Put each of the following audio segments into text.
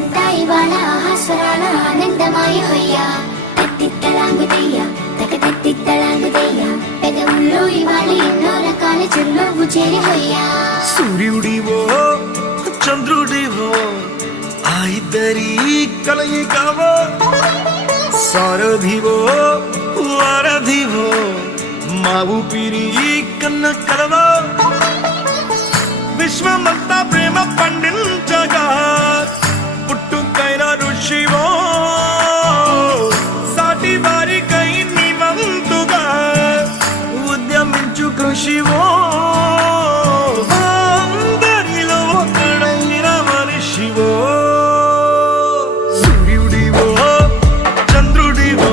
మనసంతా ఇవాళ ఆహాస్వరాల ఆనందమాయ హొయ్యా. తత్తిత్తలాంగుతయ్యా తక తత్తిత్తలాంగుతయ్యా, పెదవుల్లో ఇవాళ ఎన్నో రకాల చిరునవ్వు చేరి హొయ్యా. సూర్యుడివో చంద్రుడివో ఆ ఇద్దరి కలయికవో, సారథివో వారధివో మా ఊపిరి కన్న కలవో. విశ్వమంతా ప్రేమ పండించగా పుట్టుకైన ఋషివో, సాటి వారికై నివంతుగా ఉద్యమించు కృషివో. అందరిలో ఒకడైన మనిషివో. సూర్యుడివో చంద్రుడివో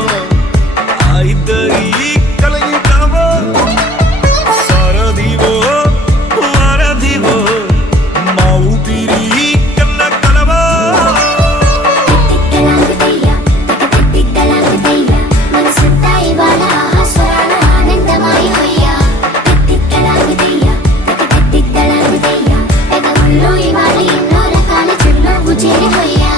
ఆ ఇద్దరి కలయికవో, సారథివో వారధివో మా ఊపిరి కన్న కలవో. తత్తిత్తలాంగుతయ్యా తక తత్తిత్తలాంగుతయ్యా, మనసంతా ఇవాళ ఆహాస్వరాల ఆనందమాయ హొయ్యా. తత్తిత్తలాంగుతయ్యా తక తత్తిత్తలాంగుతయ్యా, పెదవుల్లో ఇవాళ ఎన్నో రకాల చిరునవ్వు చేరి హొయ్యా.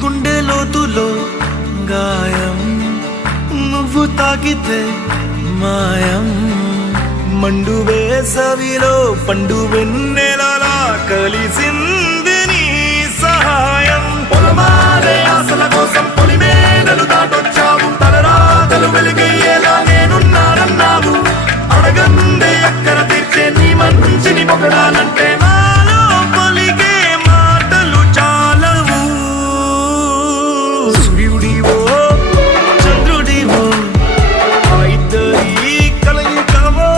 గుండె లోతులో గాయం నువ్వు తాకితే మాయం. మండు వేసవిలో పండు వెన్నెలలా కలిసింది నీ సహాయం. పొలమారే ఆశల కోసం పొలిమేనలు దాటొచ్చావు, తలరాతలు వెలుగయ్యేలా నేనున్నానన్నావు. అడగందే అక్కర తీర్చే నీ మంచిని పొగడాలంటే నాలో పలికే మాటలు చాలవు. సూర్యుడివో చంద్రుడివో ఆ ఇద్దరి కలయికవో,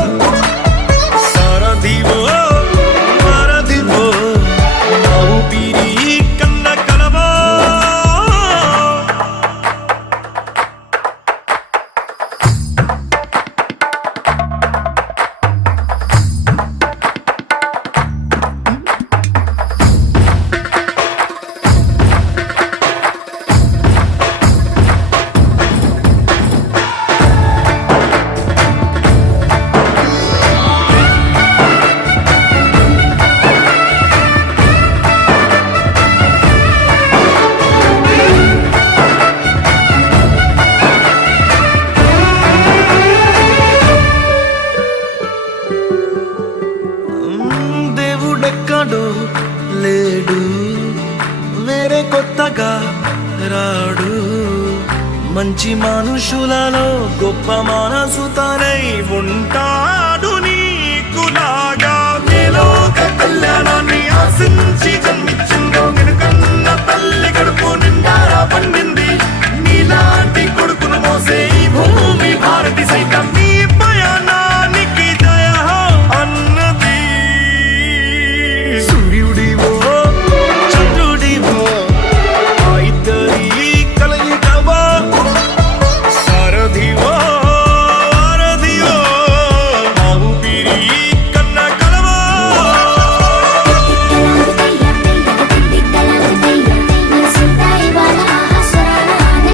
సారథివో వారధివో మా ఊపిరి కన్న కలవో. దేవుడెక్కడో లేడు, వేరే కొత్తగా రాడు. మంచి మనుషులలో గొప్ప మనసు తనై ఉంటాడు నీకులాగా. నీలోక కళ్యాణాన్ని ఆశించి జన్మ